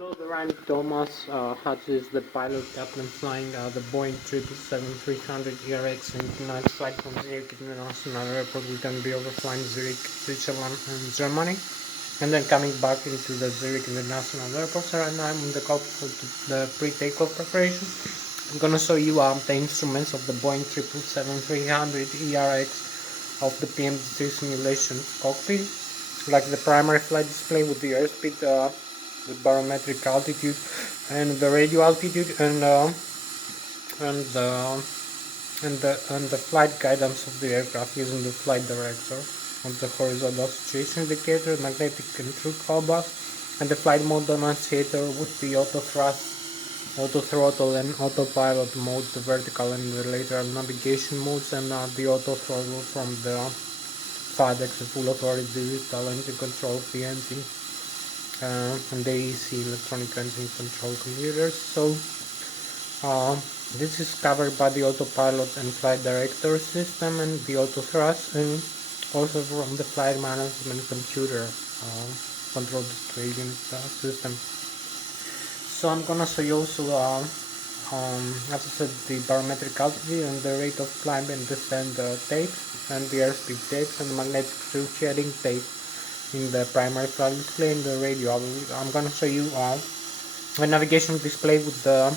Hello there, I'm Thomas. Hatsios is the pilot captain flying the Boeing 777-300 ERX in tonight's flight from Zurich International Airport. We're going to be overflying Zurich, Switzerland and Germany, and then coming back into the Zurich International Airport. So right now I'm in the cockpit for the pre-takeoff preparation. I'm going to show you the instruments of the Boeing 777-300 ERX of the PM3 simulation cockpit, like the primary flight display with the airspeed, the barometric altitude and the radio altitude, and the flight guidance of the aircraft using the flight director, and the horizontal situation indicator, magnetic control compass, and the flight mode annunciator with the auto thrust, auto throttle and autopilot modes, the vertical and the lateral navigation modes, and the auto throttle from the FADEX, the full authority digital engine control of the engine, and the AEC, electronic engine control computers. So this is covered by the autopilot and flight director system and the auto thrust, and also from the flight management computer control display unit system. So I'm gonna show you also as I said, the barometric altitude and the rate of climb and descent tapes, and the airspeed tapes, and the magnetic field shedding tape in the primary flight display and the radio. I'm gonna show you a navigation display with the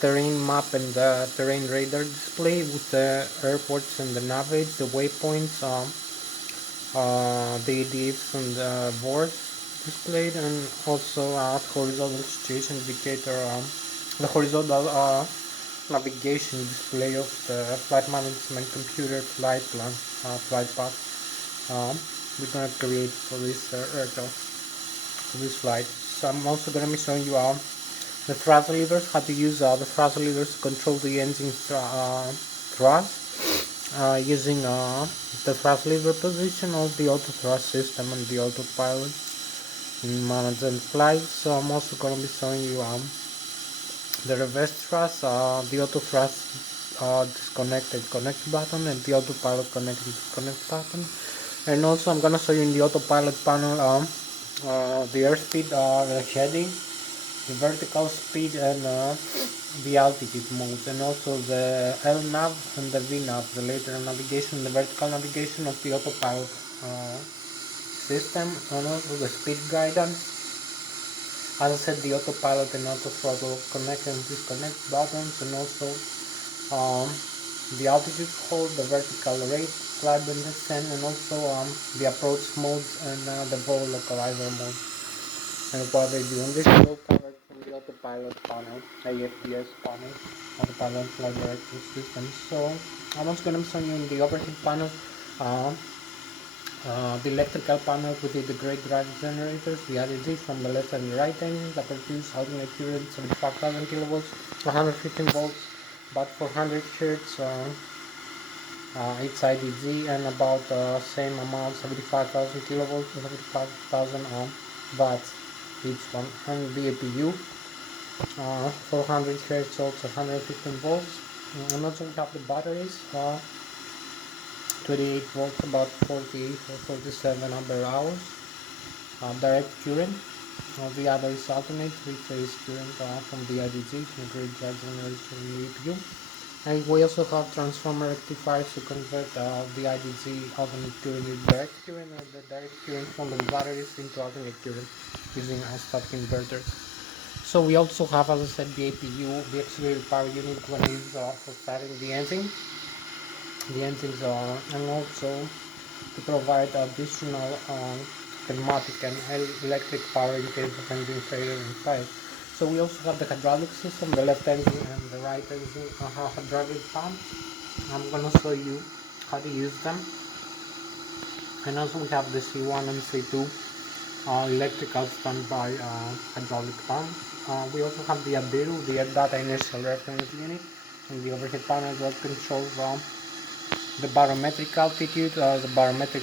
terrain map and the terrain radar display with the airports and the navigation, the waypoints, the ADFs and the boards displayed, and also horizontal situation indicator, the horizontal navigation display of the flight management computer flight plan, flight path we're going to create for this aircraft, for this flight. So I'm also going to be showing you the thrust levers, how to use the thrust levers to control the engine thrust using the thrust lever position of the auto thrust system and the autopilot in management flight. So I'm also going to be showing you the reverse thrust, the auto thrust disconnected connect button, and the autopilot connected disconnect button. And also I'm gonna show you in the autopilot panel the airspeed, the heading, the vertical speed, and the altitude modes, and also the LNAV and the VNAV, the lateral navigation, the vertical navigation of the autopilot system, and also the speed guidance. As I said, the autopilot and auto throttle connect and disconnect buttons, and also the altitude hold, the vertical rate, climb and descent, and also the approach modes and the vol localizer mode, and what they do. And this is all covered from the autopilot panel, AFDS panel, autopilot flight director system. So I'm also going to show you in the overhead panel the electrical panel with the great drive generators, the LED from the left and the right engines that produce alternate current 75,000 kilovolts, 115 volts, about 400 hertz each IDG, and about same amount, 75,000 kilovolts to 75,000 watts each one, and the APU 400 hertz also 115 volts, and also we have the batteries 28 volts, about 40 or 47 ampere hours, direct current. The other is alternate three-phase current from the IDG, from the grid drive generation in the APU. And we also have transformer rectifiers to convert the IDG alternate current into direct current, and the direct current from the batteries into alternate current using static inverters. So we also have, as I said, the APU, the auxiliary power unit, when used for starting the engines, and also to provide additional pneumatic and electric power in case of engine failure and fire. So we also have the hydraulic system, the left engine and the right engine hydraulic pumps. I'm gonna show you how to use them. And also we have the C1 and C2 electrical standby hydraulic pumps. We also have the ADIRU, the Air Data Initial Reference Unit, and the overhead panel that controls the barometric altitude, the barometric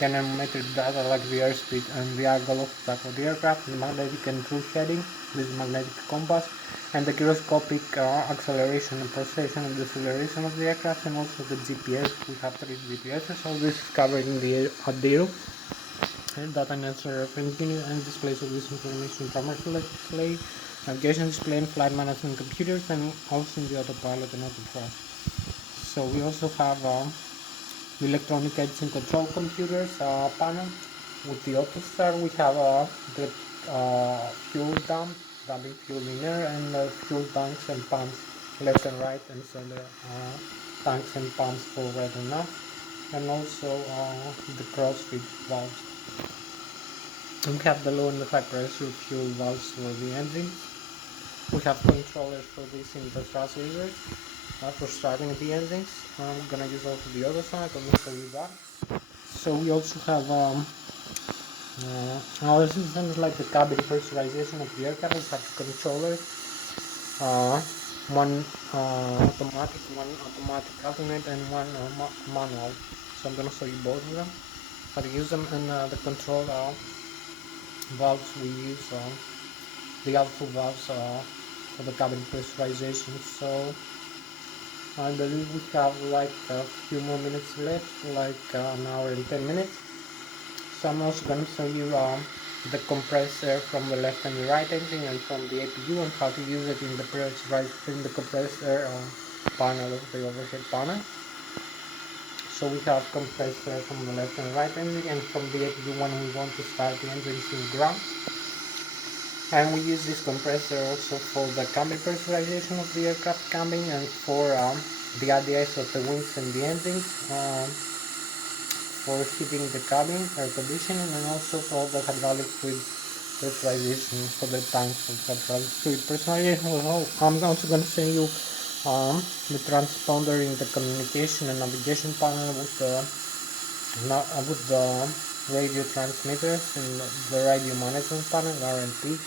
anemometric data like the airspeed and the angle of attack of the aircraft, the magnetic and true shedding, this magnetic compass, and the gyroscopic acceleration and pulsation and deceleration of the aircraft, and also the GPS. We have 3 GPSs. All this is covered in the ADIRU. data network reference unit and displays of this information commercial display, navigation display, and flight management computers, and also in the autopilot and autothrust. So we also have the electronic edge and control computers panel. With the AutoStar we have the fuel dumping fuel in air, and fuel tanks and pumps left and right, and so the tanks and pumps forward and aft, and also the crossfeed valves. We have the low and the high pressure fuel valves for the engines. We have controllers for this in the thrust levers for starting the engines. I'm gonna use also the other side, I'm gonna show you that. So we also have our system is like the cabin pressurization of the aircraft. We have controllers, one automatic alternate, and one manual. So I'm gonna show you both of them, how to use them, and the control valves we use the outflow valves for the cabin pressurization. So I believe we have like a few more minutes left, like an hour and 10 minutes. So I'm also going to show you the compressed air from the left and the right engine, and from the APU, and how to use it in the compressed air panel of the overhead panel. So we have compressed air from the left and right engine, and from the APU when we want to start the engines in ground. And we use this compressor also for the cabin pressurization of the aircraft cabin, and for the ADS of the wings and the engines, for heating the cabin, air conditioning, and also for the hydraulic fluid pressurization for the tanks of hydraulic fluid pressurization. I'm also going to show you the transponder in the communication and navigation panel with the radio transmitters and the radio management panel, RNP.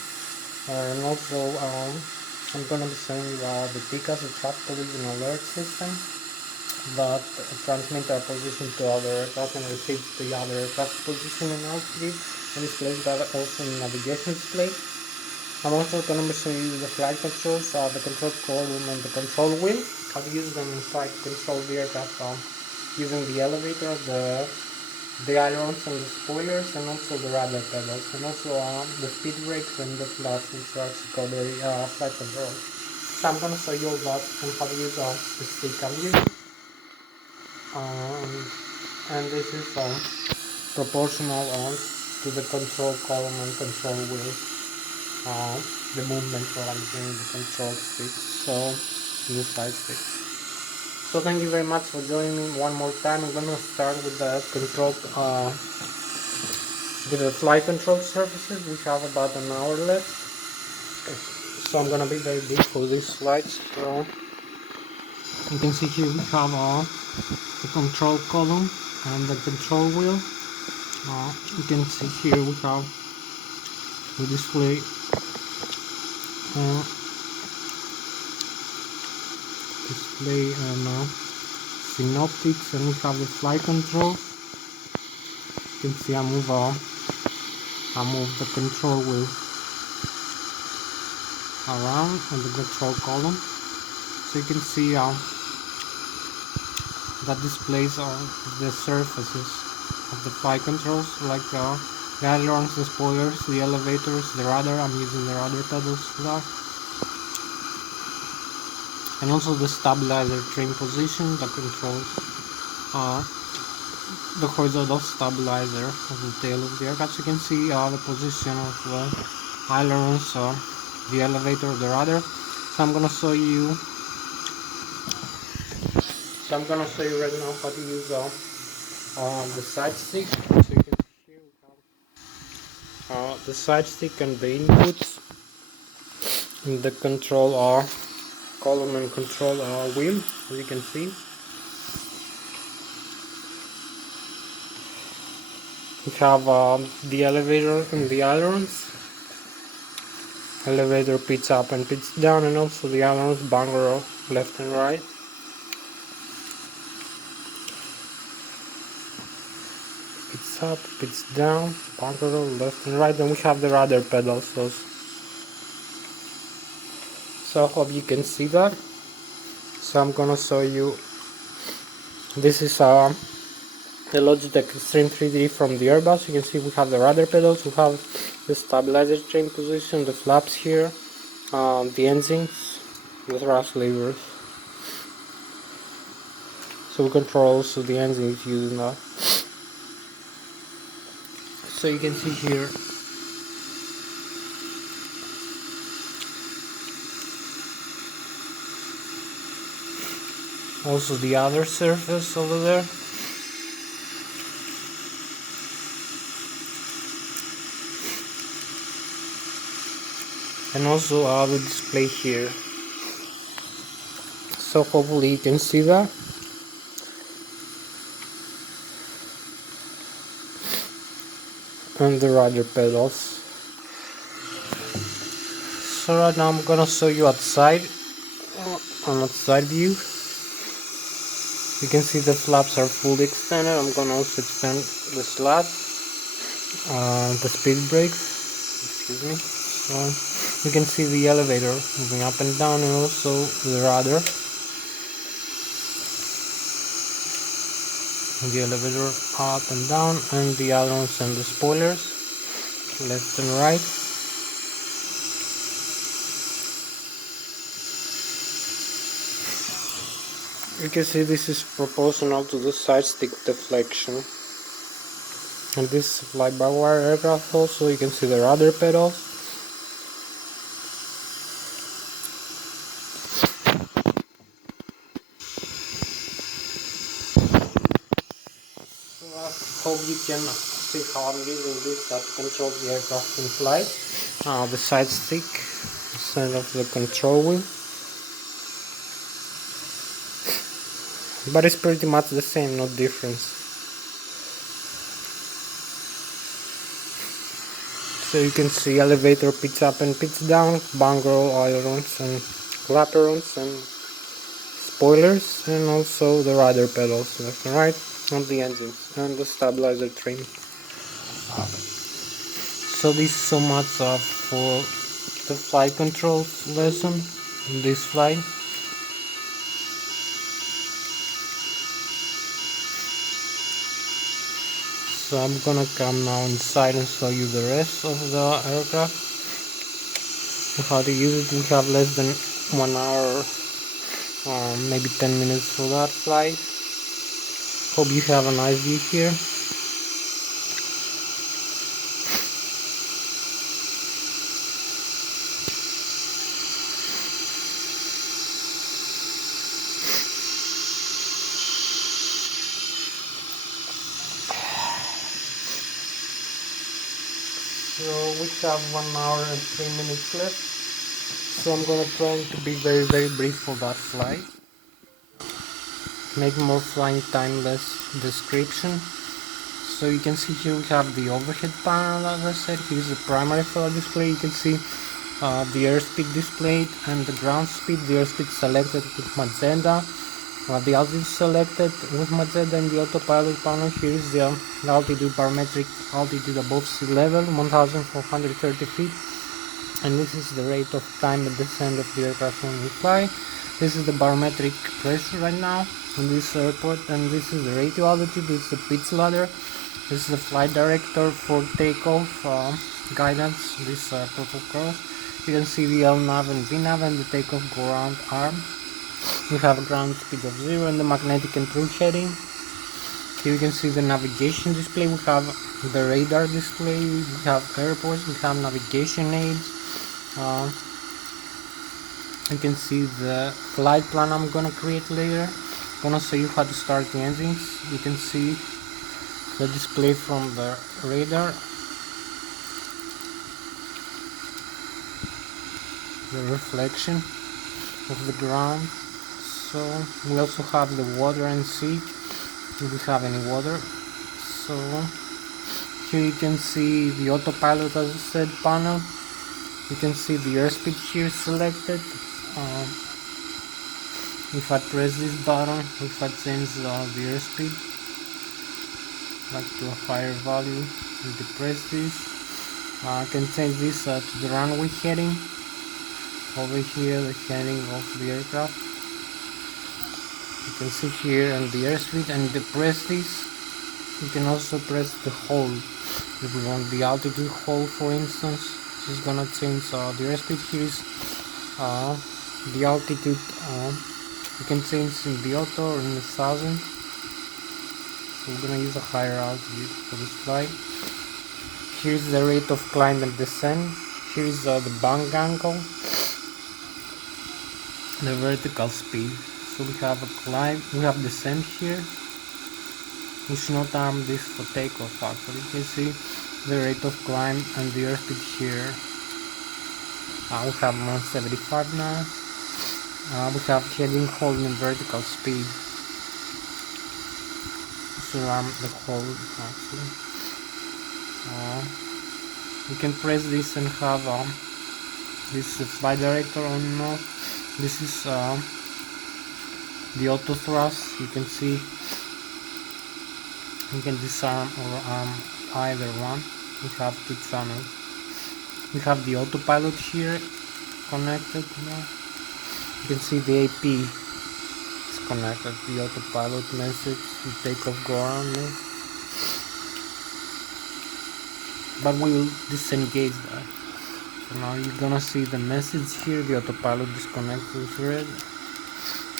And also I'm going to be showing you the TCAS, the track collision alert system, that transmit our position to other aircraft and receive the other aircraft position and altitude, and displays that also in navigation display. I'm also going to be showing you the flight controls, the control column and the control wheel, how to use them in flight to control the aircraft using the elevator, the ailerons and the spoilers, and also the rudder pedals, and also the speed brakes and the flaps, which are actually called the flight control. So I'm going to show you all that and how to use the stick I'm using. And this is proportional to the control column and control wheel, the movement while I'm doing the control stick, so the side stick. So thank you very much for joining me one more time. I'm going to start with the control, with the flight control surfaces. We have about an hour left, so I'm going to be very brief for these slides. So you can see here we have the control column and the control wheel. You can see here we have the display and synoptics, and we have the flight control. You can see I move the control wheel around on the control column, so you can see that displays the surfaces of the flight controls, like the ailerons, the spoilers, the elevators, the rudder. I'm using the rudder pedals for that, and also the stabilizer trim position that controls the horizontal stabilizer of the tail of the aircraft. So you can see the position of the ailerons, the elevator, the rudder. So I'm gonna show you right now how to use the side stick. So you can see here we have the side stick and the inputs in the control column and control wheel, as you can see. We have the elevator and the ailerons. Elevator pitch up and pitch down, and also the ailerons bangle left and right. Pitch up, pitch down, bangle left and right. And we have the rudder pedals. So I hope you can see that. So I'm gonna show you. This is the Logitech Extreme 3D from the Airbus. You can see we have the rudder pedals, we have the stabilizer train position, the flaps here, the engines, the thrust levers. So we control also the engines using that. So you can see here also the other surface over there. And also the display here. So hopefully you can see that. And the rudder pedals. So right now I'm gonna show you outside, on outside view. You can see the flaps are fully extended. I'm gonna also extend the slats, the speed brakes, excuse me. So you can see the elevator moving up and down, and also the rudder. The elevator up and down, and the ailerons and the spoilers, left and right. You can see this is proportional to the side stick deflection. And this fly-by-wire aircraft also, you can see the rudder pedals. So I hope you can see how I'm using this that controls the aircraft in flight. The side stick instead of the control wheel. But it's pretty much the same, no difference. So you can see elevator pitch up and pitch down, bungle ailerons and flaperons and spoilers, and also the rudder pedals left and right, and the engines and the stabilizer trim. So this is so much for the flight controls lesson in this flight. So I'm gonna come now inside and show you the rest of the aircraft. How to use it. We have less than 1 hour, maybe 10 minutes for that flight. Hope you have a nice view here. So we have 1 hour and 3 minutes left. So I'm gonna try to be very brief for that flight. Make more flying time, less description. So you can see here we have the overhead panel, as I said. Here's the primary flight display. You can see the airspeed displayed and the ground speed. The airspeed selected with magenta. The altitude selected with magenta, and the autopilot panel. Here is the altitude, barometric altitude above sea level, 1430 feet. And this is the rate of time at descent of the aircraft when we fly. This is the barometric pressure right now in this airport, and this is the radio altitude. This is the pitch ladder. This is the flight director for takeoff guidance. This purple cross. You can see the LNAV and VNAV and the takeoff ground arm. We have a ground speed of 0 and the magnetic and true heading. Here you can see the navigation display. We have the radar display. We have airports. We have navigation aids. You can see the flight plan I'm gonna create later. I'm gonna show you how to start the engines. You can see the display from the radar, the reflection of the ground. So we also have the water and seat if we have any water. So here you can see the autopilot, as I said, panel. You can see the airspeed here selected. If I press this button, if I change the airspeed like to a higher value and depress this, I can change this to the runway heading. Over here, the heading of the aircraft. You can see here and the airspeed, and depress this. You can also press the hold if you want the altitude hold, for instance. It's gonna change the airspeed. Here is the altitude. You can change in the auto or in the 1000. So we're gonna use a higher altitude for this flight. Here is the rate of climb and descent. Here is the bank angle, the vertical speed. So we have a climb, we have descent here. We should not arm this for takeoff actually. You can see the rate of climb and the airspeed here. We have 175 now. We have heading, hold and vertical speed. So arm the hold actually. You can press this and have this flight director on and off. This is the auto thrust. You can see you can disarm or arm either one. We have two channels. We have the autopilot here connected now. You can see the AP is connected. The autopilot message, the takeoff go around me. But we will disengage that. So now you're gonna see the message here, the autopilot disconnected is red,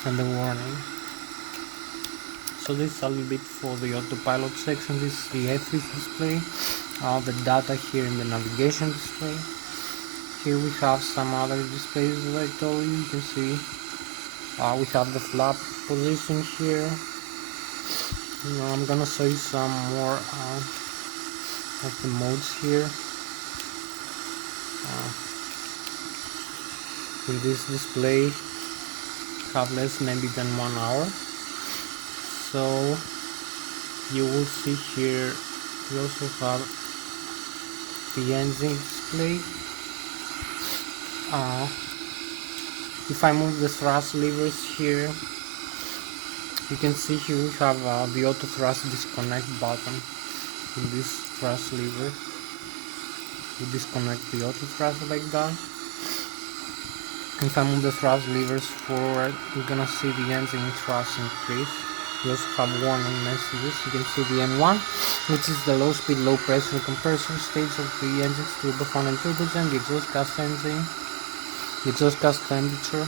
and the warning. So this is a little bit for the autopilot section. This is the F display, the data here in the navigation display. Here we have some other displays as I told you. You can see we have the flap position here. Now I'm gonna show you some more of the modes here. In this display have less maybe than 1 hour. So you will see here we also have the engine display. If I move the thrust levers here, you can see here we have the auto thrust disconnect button. In this thrust lever, we disconnect the auto thrust like that. If I move the thrust levers forward, you're gonna see the engine thrust increase. We also have warning messages. You can see the M1, which is the low speed, low pressure compressor stage of the engine's turbofan and turbogen, the exhaust gas engine, the exhaust gas temperature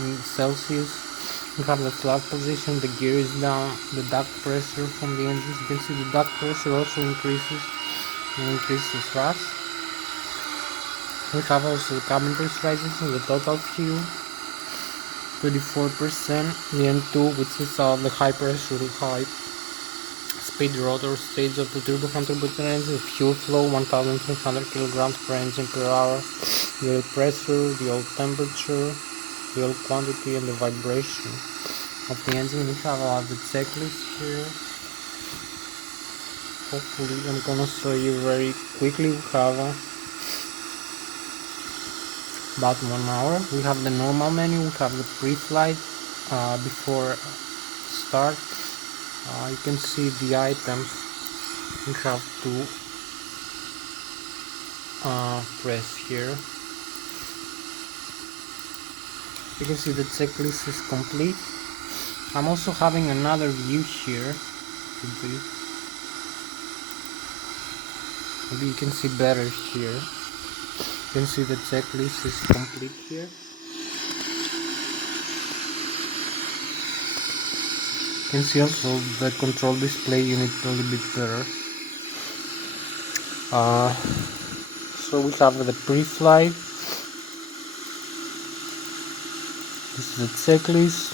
in Celsius. We have the flat position, the gear is down, the duct pressure from the engines. You can see the duct pressure also increases and increases the thrust. We have also the cabin pressurization, the total fuel, 24%, the M2, which is the high pressure, high speed rotor stage of the turbofan turbogen engine, fuel flow 1300 kilograms per engine per hour, the oil pressure, the oil temperature, the oil quantity, and the vibration of the engine. We have the checklist here. Hopefully I'm gonna show you very quickly. We have about 1 hour. We have the normal menu, we have the pre-flight before start. You can see the items we have to press here. You can see the checklist is complete. I'm also having another view here. Maybe you can see better here. You can see the checklist is complete here. You can see also the control display unit a little bit better. So we have the pre-flight. This is the checklist.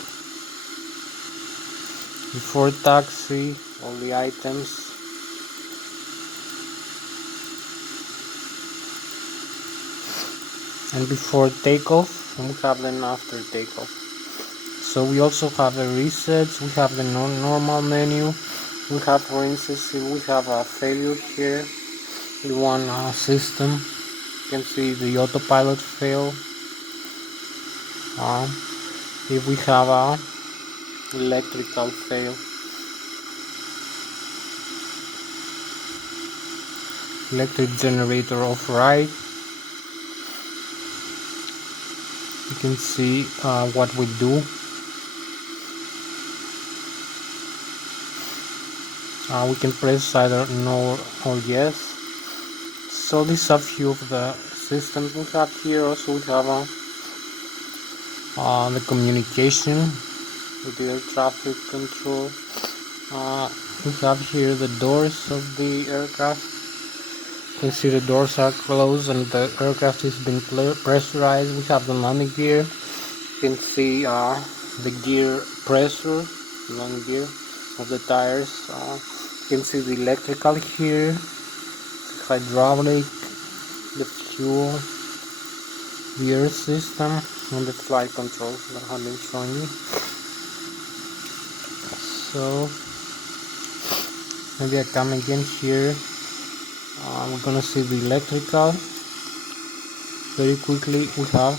Before taxi, all the items. And before takeoff, and we have then after takeoff. So we also have the resets, we have the normal menu, we have, for instance, if we have a failure here in one system, you can see the autopilot fail. If we have a electrical fail, electric generator override, you can see what we do. We can press either no or yes. So these are few of the systems we have here. Also we have the communication with the air traffic control. We have here the doors of the aircraft. You can see the doors are closed and the aircraft is being pressurized. We have the landing gear. You can see the gear pressure, landing gear of the tires. You can see the electrical here, the hydraulic, the fuel, the air system, and the flight controls that I have been showing you. So maybe I come again here. We're gonna see the electrical. Very quickly we have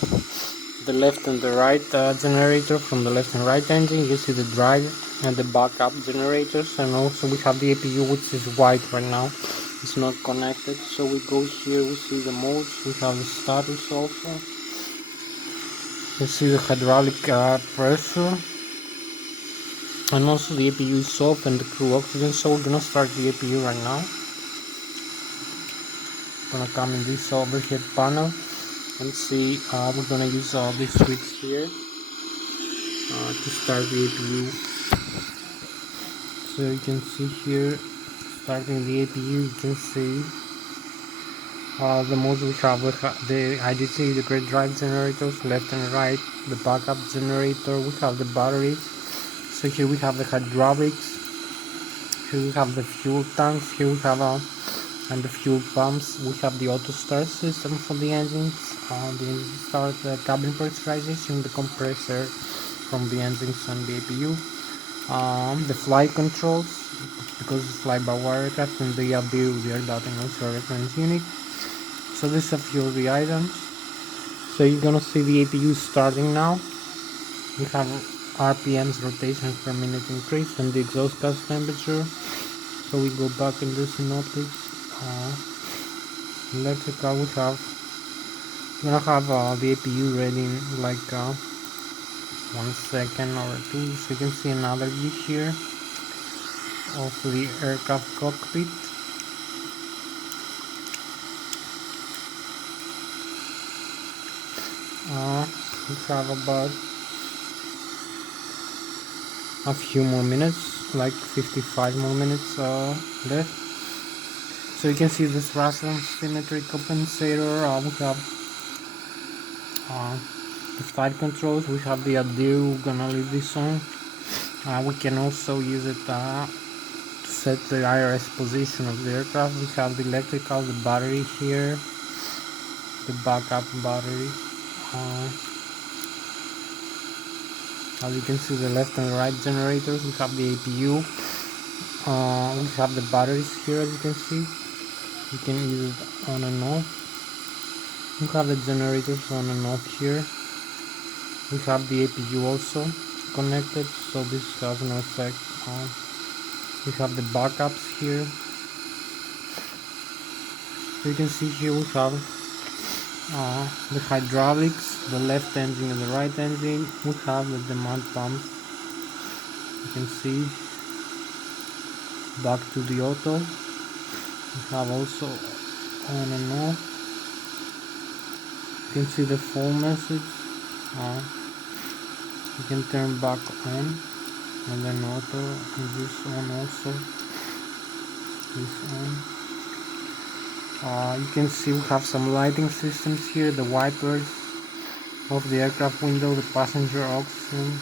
the left and the right generator from the left and right engine. You see the drive and the backup generators, and also we have the APU, which is white right now. It's not connected. So we go here, we see the modes, we have the status also. You see the hydraulic pressure, and also the APU is off and the crew oxygen. So we're gonna start the APU right now. Gonna come in this overhead panel and see we're gonna use this switch here to start the APU. So you can see here, starting the APU, you can see the modes we have the IDC, the great drive generators, left and right, the backup generator, we have the batteries. So here we have the hydraulics, here we have the fuel tanks, here we have and the fuel pumps. We have the auto start system for the engines, the engine start, the cabin pressurization, the compressor from the engines and the APU, the flight controls, because it's fly-by-wire aircraft, and the ABU, the air data and reference unit. So this is a few of the items. So you're gonna see the APU starting now. We have RPMs, rotations per minute increase, and the exhaust gas temperature. So we go back in the synoptics. Electrical, we're gonna have the APU ready in like 1 second or 2. So you can see another view here of the aircraft cockpit. We have about a few more minutes, like 55 more minutes left. So you can see this thrust symmetry compensator. We have the flight controls. We have the ADIR. We're gonna leave this on. We can also use it to set the IRS position of the aircraft. We have the electrical, the battery here, the backup battery. As you can see, the left and right generators. We have the APU. We have the batteries here, as you can see. You can use it on and off. We have the generators on and off here. We have the APU also connected, so this has no effect on. We have the backups here. So you can see here we have the hydraulics, the left engine and the right engine. We have the demand pump. You can see back to the auto. We have also on and off. You can see the full message. You can turn back on, and then auto, and this on also. This on. You can see we have some lighting systems here, the wipers of the aircraft window, the passenger oxygen.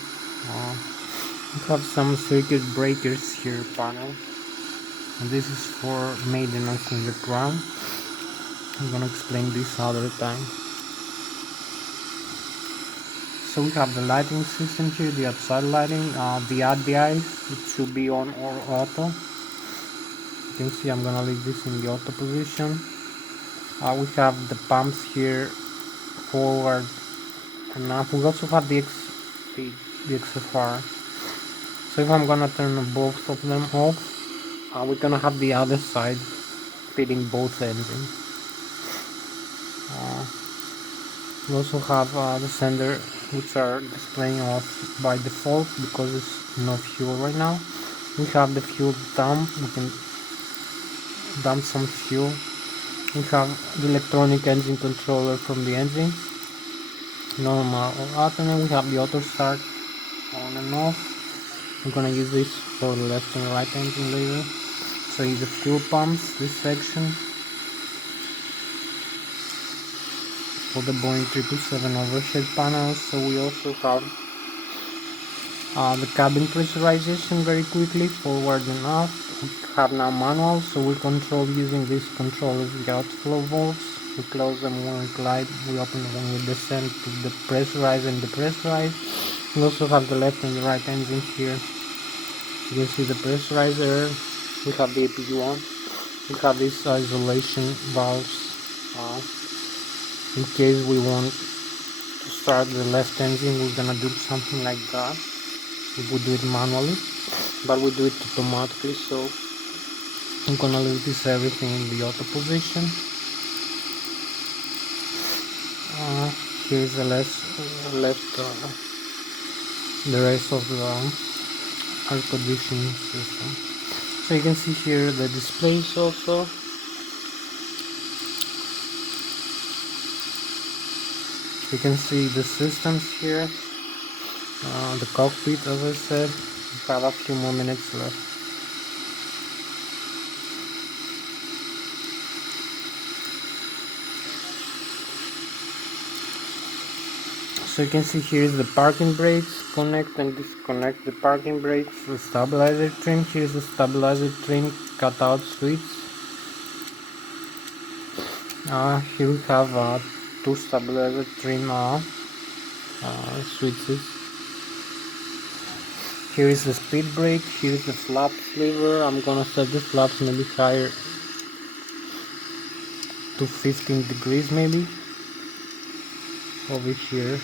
We have some circuit breakers here panel, and this is for maintenance in the ground. I'm gonna explain this other time. So we have the lighting system here, the outside lighting, the RDIs, it should be on or auto. You can see I'm gonna leave this in the auto position. We have the pumps here, forward and up. We also have the XFR. So if I'm gonna turn both of them off, we're gonna have the other side feeding both engines. We also have the sender, which are displaying off by default because it's no fuel right now. We have the fuel dump, we can dump some fuel. We have the electronic engine controller from the engine, normal or alternate. We have the auto start on and off. I'm gonna use this for the left and right engine later. So the fuel pumps, this section, for the Boeing 777 overhead panels. So we also have the cabin pressurization very quickly, forward and up. We have now manual, so we control using these controllers the outflow valves. We close them when we glide, we open them when we descend to the pressurize and depressurize. We also have the left and the right engine here. You can see the pressurizer. We have the APU on. We have these isolation valves in case we want to start the left engine. We're gonna do something like that. We do it manually, but we do it automatically, so I'm gonna leave this everything in the auto position. Here's the rest of the air conditioning system. So you can see here the displays also. You can see the systems here, the cockpit, as I said. We have a few more minutes left. So you can see here is the parking brakes, connect and disconnect the parking brakes, the stabilizer trim. Here's the stabilizer trim cutout switch. Here we have two stabilizer trim switches. Here is the speed brake, here is the flaps lever. I'm gonna set the flaps maybe higher to 15 degrees maybe, over here.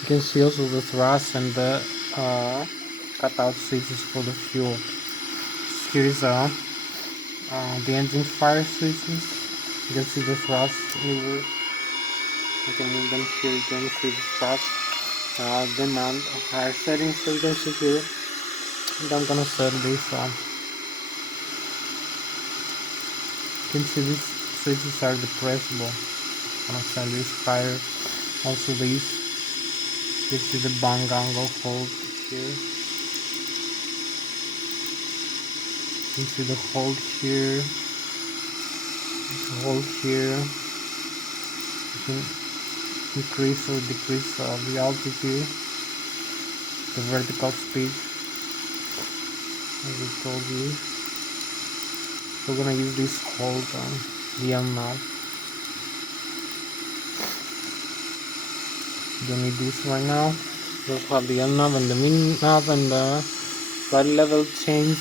You can see also the thrust and the cutout switches for the fuel. Here is the engine fire switches. You can see the thrust lever. You can move them here. You can see the thrust demand of higher settings. So you can see here. And I'm gonna set this you can see these switches are depressible. I'm gonna set this higher. Also these. You can see the bang angle hold here. You can see the hold here. The hold here. You can increase or decrease the altitude, the vertical speed, as I told you. We're gonna use this hold on the M knob. Don't need this right now. We also have the M knob and the mini knob and the flight level change,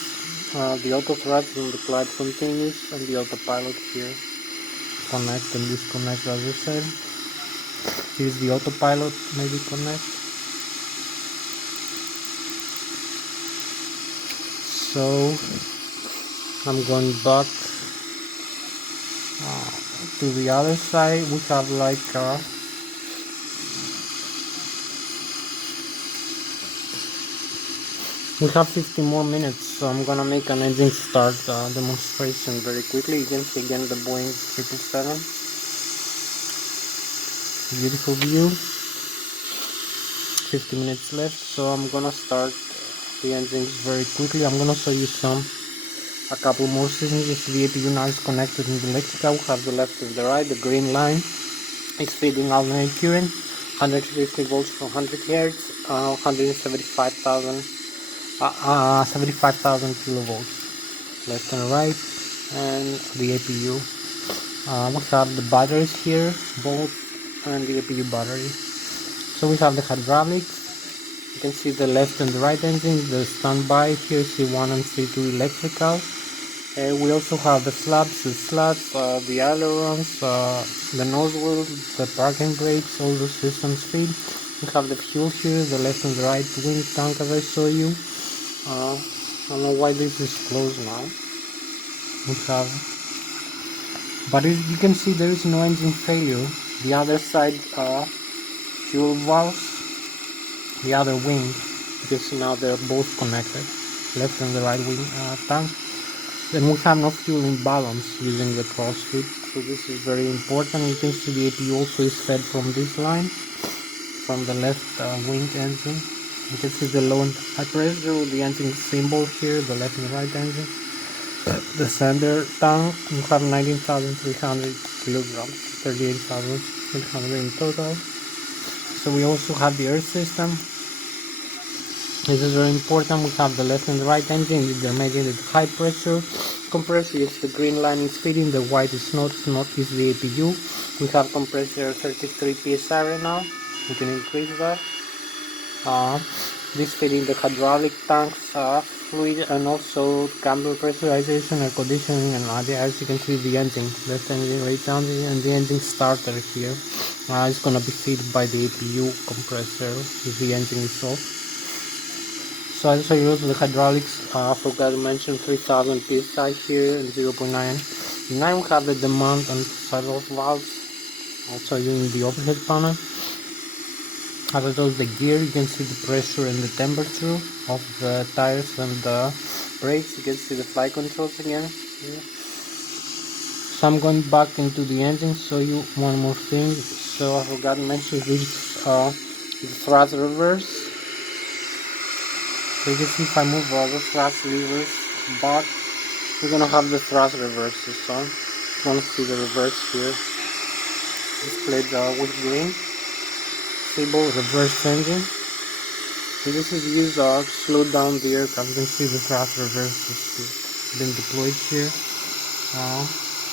the auto thrust and the glide continuous, and the autopilot here. Connect and disconnect, as I said. Here's the autopilot, maybe connect. So I'm going back to the other side. We have like we have 50 more minutes, so I'm gonna make an engine start demonstration very quickly. You can see again the Boeing 777. Beautiful view. 50 minutes left, so I'm gonna start the engines very quickly. I'm gonna show you a couple more systems. If the APU now is connected in the electrical, we have the left and the right. The green line is feeding alternating current, 150 volts for 100 Hz, 175,000 75,000 kilovolts left and right, and the APU. We have the batteries here, both, and the APU battery. So we have the hydraulics. You can see the left and the right engine, the standby here, C1 and C2 electrical. We also have the flaps, the slats, the ailerons, the nose wheel, the parking brakes, all the system speed. We have the fuel here, the left and the right wing tank, as I saw you. I don't know why this is closed now. We have, but you can see there is no engine failure. The other side fuel valves, the other wing is can see now they're both connected, left and the right wing tank. Then we have no fuel imbalance using the crossfeed, so this is very important. You can see the APU also is fed from this line, from the left wing engine. You can see the low and high pressure with the engine symbol here, the left and right engine. The center tank, we have 19,300 kilograms, 38,800 in total. So we also have the air system. This is very important. We have the left and the right engine. They're making it high pressure compressor. Yes, the green line is feeding, the white is not is the APU. We have compressor 33 psi right now. We can increase that. This feeding the hydraulic tanks, fluid, and also camber pressurization, air conditioning, and as you can see the engine, left engine, right engine, and the engine starter here. It's gonna be fed by the APU compressor if the engine is off. So I also use the hydraulics. I forgot to mention 3000 psi here and 0.9. Now we have the demand and sidewalk valves. Also using the overhead panel. As I told the gear, you can see the pressure and the temperature of the tires and the brakes. You can see the flight controls again here. So I'm going back into the engine, show you one more thing. So I forgot to mention this the thrust reverse. So you can see if I move all the thrust levers back, we're gonna have the thrust reverses on. You wanna see the reverse here. Displayed with green. Stable reverse engine. So this is used to slow down the aircraft. You can see the thrust reverse has been deployed here.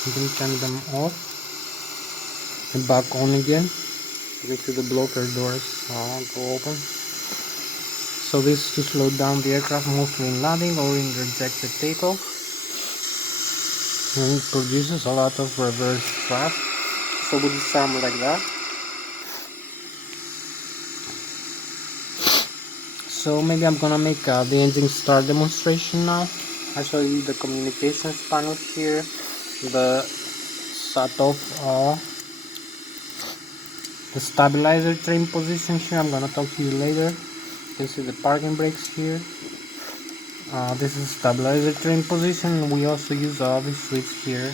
You can turn them off and back on again. You can see the blocker doors go open. So this is to slow down the aircraft, mostly in landing or in rejected takeoff. And it produces a lot of reverse thrust. So it will sound like that. So maybe I'm gonna make the engine start demonstration now. I show you the communications panel here, the set-off, the stabilizer trim position here. I'm gonna talk to you later. You can see the parking brakes here. This is stabilizer trim position. We also use this switch here.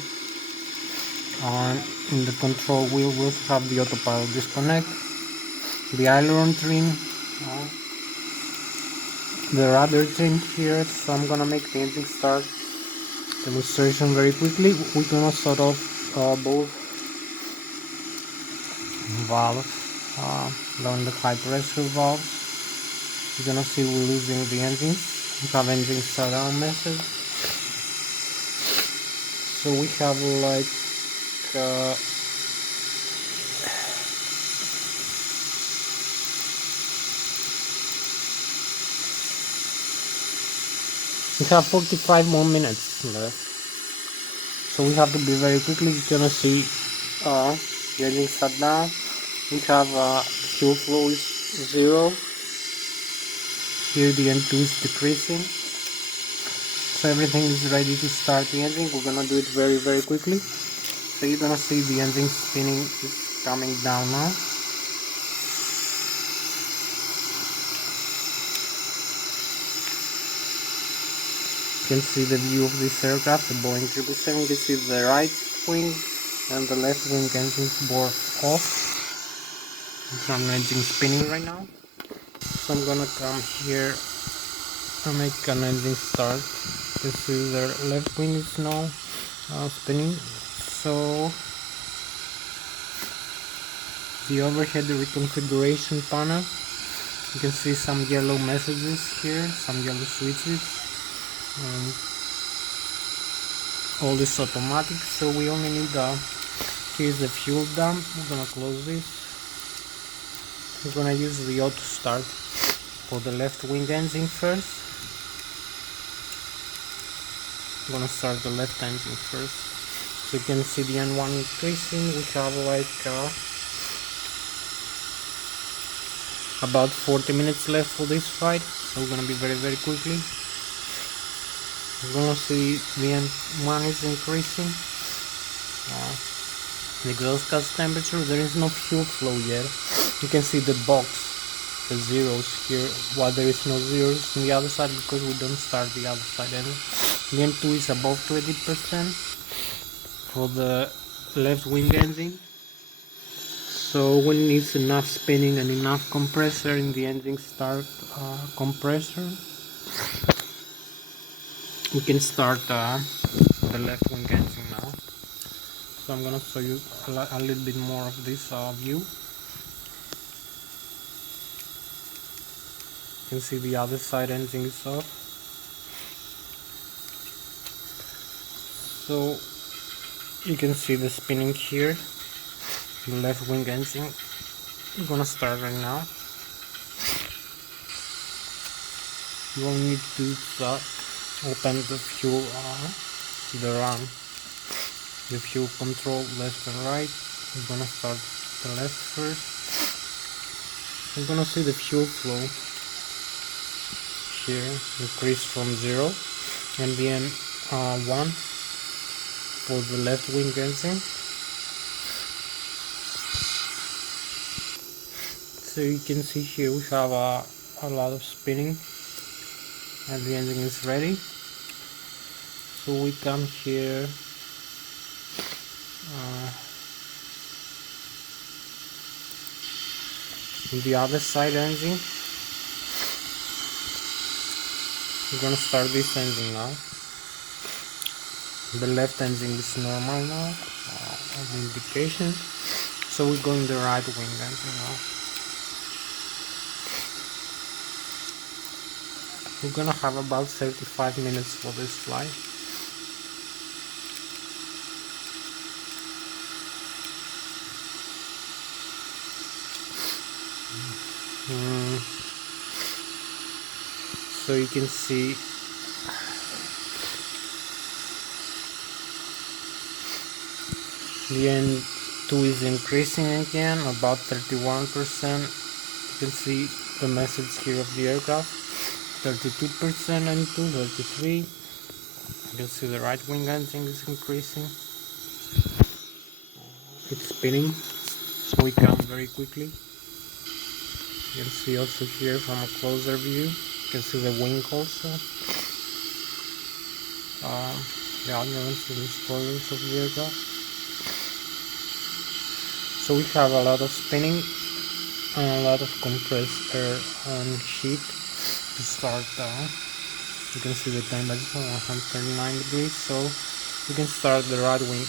In the control wheel we also have the autopilot disconnect, the aileron trim, the rudder trim here. So I'm gonna make the engine start demonstration very quickly. We're gonna start off both valves, low and high pressure valves. You're gonna see we're losing the engine. We have engine shutdown message. So we have like we have 45 more minutes left, so we have to be very quickly. You're gonna see the engine shut down. We have fuel flow is 0. Here the N2 is decreasing, so everything is ready to start the engine. We're gonna do it very quickly. So you're gonna see the engine spinning is coming down now. You can see the view of this aircraft, the Boeing 777. You can see the right wing and the left wing engines both off. I'm engine spinning right now. So I'm gonna come here and make an engine start. You can see the left wing is now spinning. So the overhead reconfiguration panel, you can see some yellow messages here, some yellow switches. All this automatic, so we only need here's the fuel dump. We're gonna close this. We're gonna use the auto start for the left wing engine first. I'm gonna start the left engine first. So you can see the N1 increasing. We have like about 40 minutes left for this flight, so we're gonna be very quickly. We're gonna see the N1 is increasing. The exhaust gas temperature, there is no fuel flow yet. You can see the box the zeros here, while there is no zeros on the other side because we don't start the other side. And the N2 is above 20% for the left wing engine. So when it needs enough spinning and enough compressor in the engine start compressor, we can start the left wing engine now. So I'm gonna show you a little bit more of this view. You can see the other side engine is off. So you can see the spinning here, the left wing engine. I'm gonna start right now. You only need to open the fuel, the RAM, the fuel control left and right. I'm gonna start the left first. I'm gonna see the fuel flow here increase from 0 and then 1 for the left wing engine. So you can see here we have a lot of spinning and the engine is ready. So we come here on the other side engine. We're gonna start this engine now. The left engine is normal now, the indication. So we're going the right wing engine now. We're gonna have about 35 minutes for this flight. So you can see the N2 is increasing again, about 31%. You can see the message here of the aircraft, 32% N2, 33. You can see the right wing engine is increasing. It's spinning, so we come very quickly. You can see also here from a closer view, you can see the wing also. The ailerons and the spoilers of the aircraft. So we have a lot of spinning and a lot of compressed air on heat to start. You can see the temperature 139 degrees, so we can start the right wing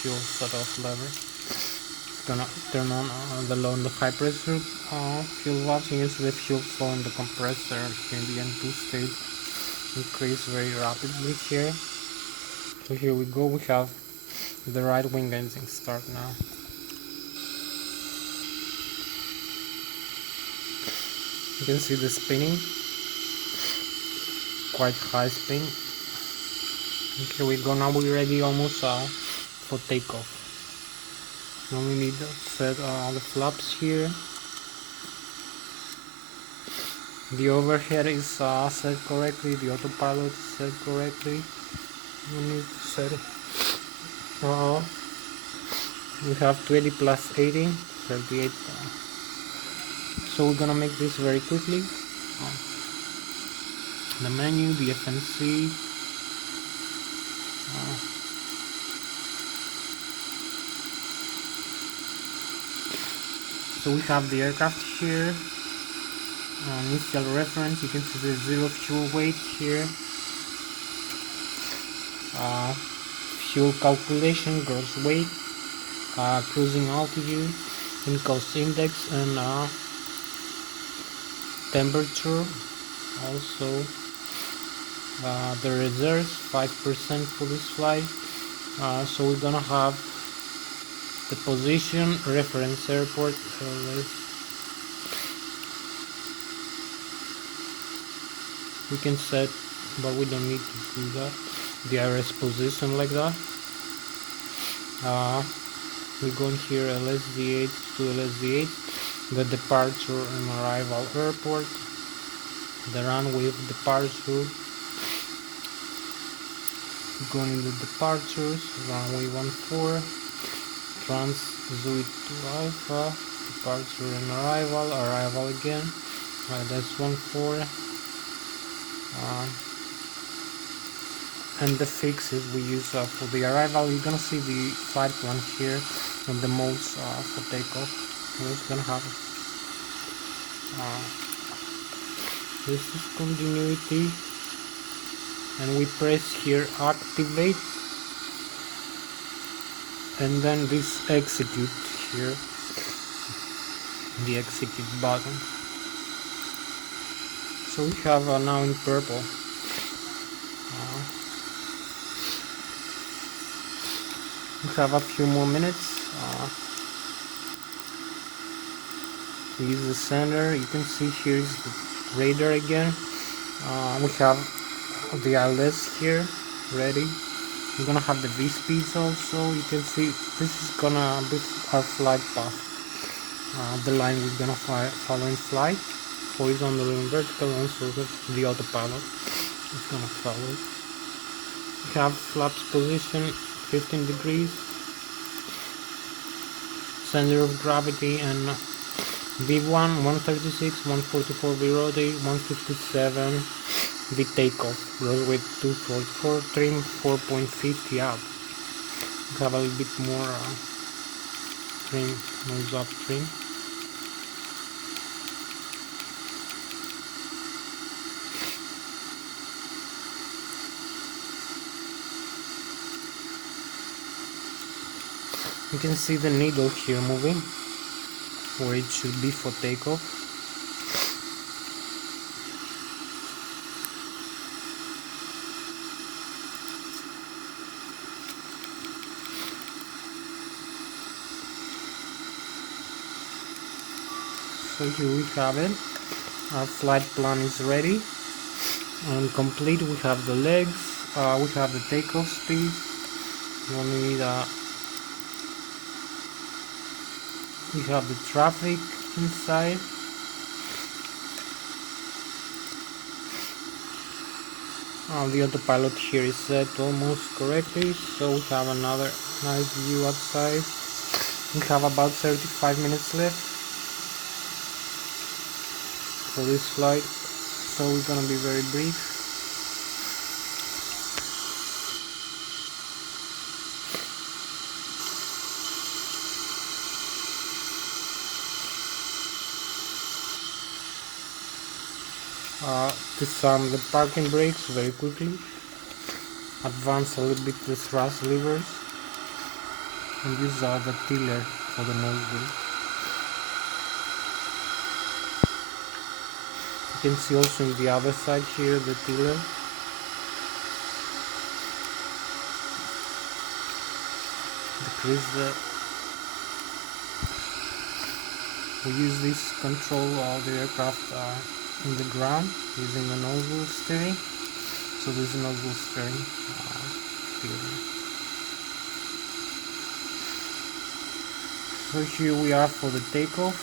fuel shut-off lever. It's gonna turn on the low and the high pressure fuel valves. You can see the fuel flow in the compressor in the N2 stage increase very rapidly here. So here we go, we have the right wing engine start now. You can see the spinning, quite high spin. And here we go, now we're ready almost for takeoff. Now we need to set the flaps here. The overhead is set correctly, the autopilot is set correctly. We need to set it. We have 20 plus 18, 38. So we're gonna make this very quickly. The menu, the FNC. So we have the aircraft here. Initial reference, you can see the 0 fuel weight here. Fuel calculation, gross weight, cruising altitude, in-coast index, and temperature. Also the reserves 5% for this flight. So we're gonna have the position, reference airport, we can set, but we don't need to do that, the IRS position like that. We go in here LSD8 to LSD8, the departure and arrival airport, the runway of departure. Going in the departures, runway 14, trans Zui to Alpha, departure and arrival again. That's 1-4. And the fixes we use for the arrival. You're gonna see the flight plan here and the modes for takeoff. We're just gonna have this is continuity, and we press here activate, and then this execute here, the execute button. So we have now in purple. We have a few more minutes. We use the center. You can see here is the radar again. We have the Lszh here ready. We're gonna have the V-speeds also. You can see this is gonna be our flight path. The line we're gonna follow in flight, horizontal and vertical, and so the autopilot is gonna follow. We have flaps position 15 degrees, center of gravity, and V1 136, 144 V rotate, 157 V takeoff. Goes with 244 trim, 4.50 up. We have a little bit more trim, nose up trim. You can see the needle here moving where it should be for takeoff. So here we have it. Our flight plan is ready and complete. We have the legs, we have the takeoff speed. We only need we have the traffic inside. The autopilot here is set almost correctly, so we have another nice view outside. We have about 35 minutes left for this flight, so we're gonna be very brief. Disarm the parking brakes very quickly, advance a little bit the thrust levers, and use the tiller for the nose wheel. You can see also in the other side here the tiller. Decrease we use this to control the aircraft in the ground using the nozzle steering. So this is nozzle steering So here we are for the takeoff.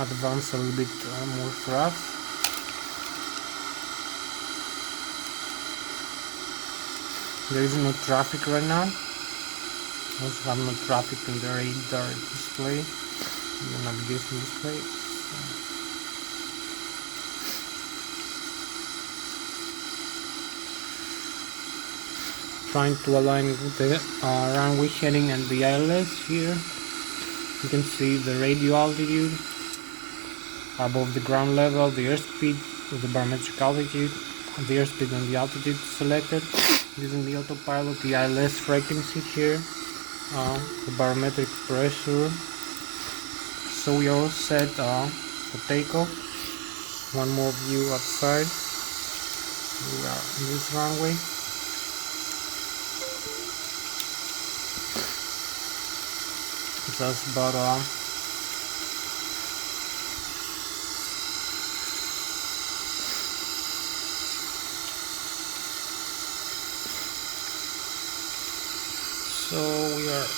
Advance a little bit more thrust. There is no traffic right now. Also have no traffic in the radar display, the navigation display. Trying to align with the runway heading and the Lszh here. You can see the radio altitude above the ground level, the airspeed, the barometric altitude, the airspeed and the altitude selected. Using the autopilot, the Lszh frequency here, the barometric pressure. So we are all set for takeoff. One more view outside. We are in this runway. That's about so we are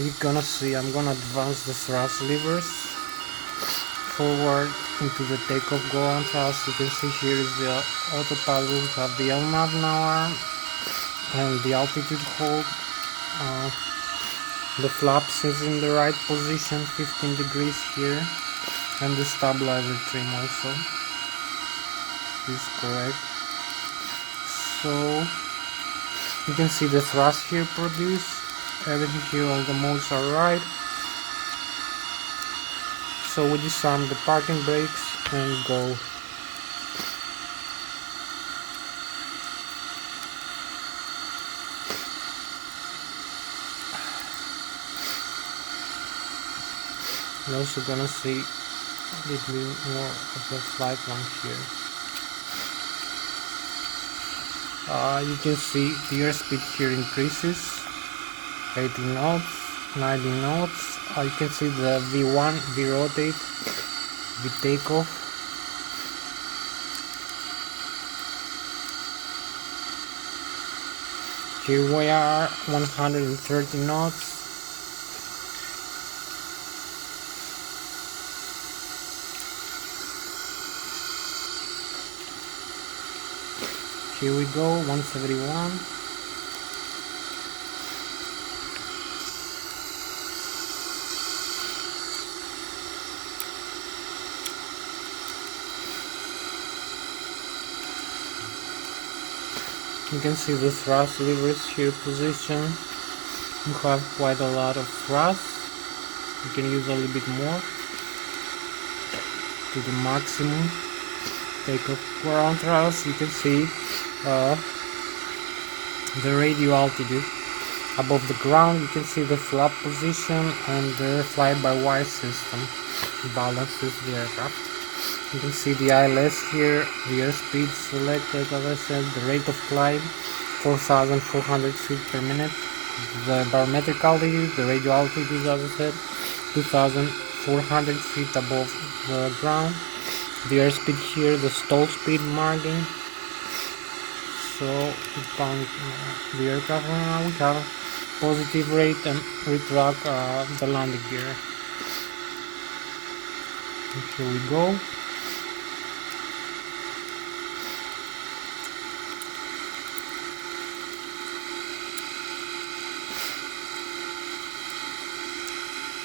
you're gonna see I'm gonna advance the thrust levers forward into the takeoff ground thrust. You can see here is the autopilot. We have the LNAV now and the altitude hold. The flaps is in the right position, 15 degrees here, and the stabilizer trim also is correct. So you can see the thrust here produced. Everything here, all the modes are right. So we disarm the parking brakes and go. We're also gonna see a little bit more of the flight plan here. You can see the airspeed here increases, 80 knots, 90 knots. You can see the V1, V rotate, V takeoff. Here we are, 130 knots. Here we go, 171. You can see the thrust levers here position. You have quite a lot of thrust. You can use a little bit more to the maximum. Take off ground thrust. You can see the radio altitude above the ground. You can see the flap position and the fly-by-wire system balances the aircraft. You can see the ILS here, the airspeed selected, as I said, the rate of climb 4,400 feet per minute, the barometric altitude, the radio altitude, as I said, 2,400 feet above the ground, the airspeed here, the stall speed marking. So we found the aircraft. Now we have positive rate and retract the landing gear. And here we go.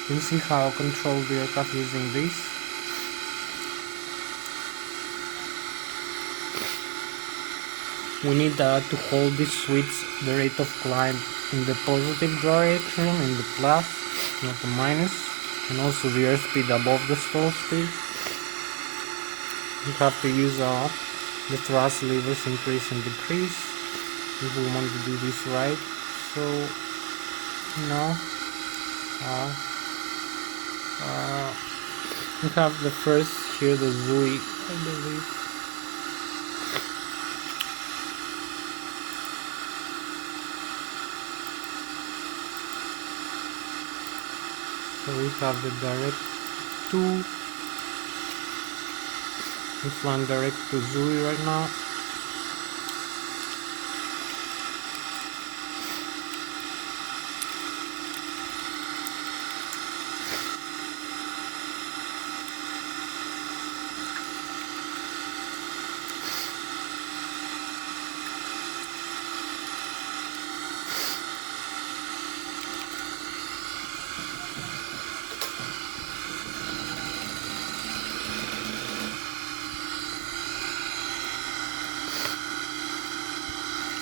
You can see how I control the aircraft using this. We need to hold this switch, the rate of climb, in the positive direction, in the plus, not the minus, and also the airspeed above the stall speed. You have to use the thrust levers, increase and decrease, if we want to do this right. So now we have the first here, the Zui, I believe. So we have the direct to, we flying direct to Zui right now.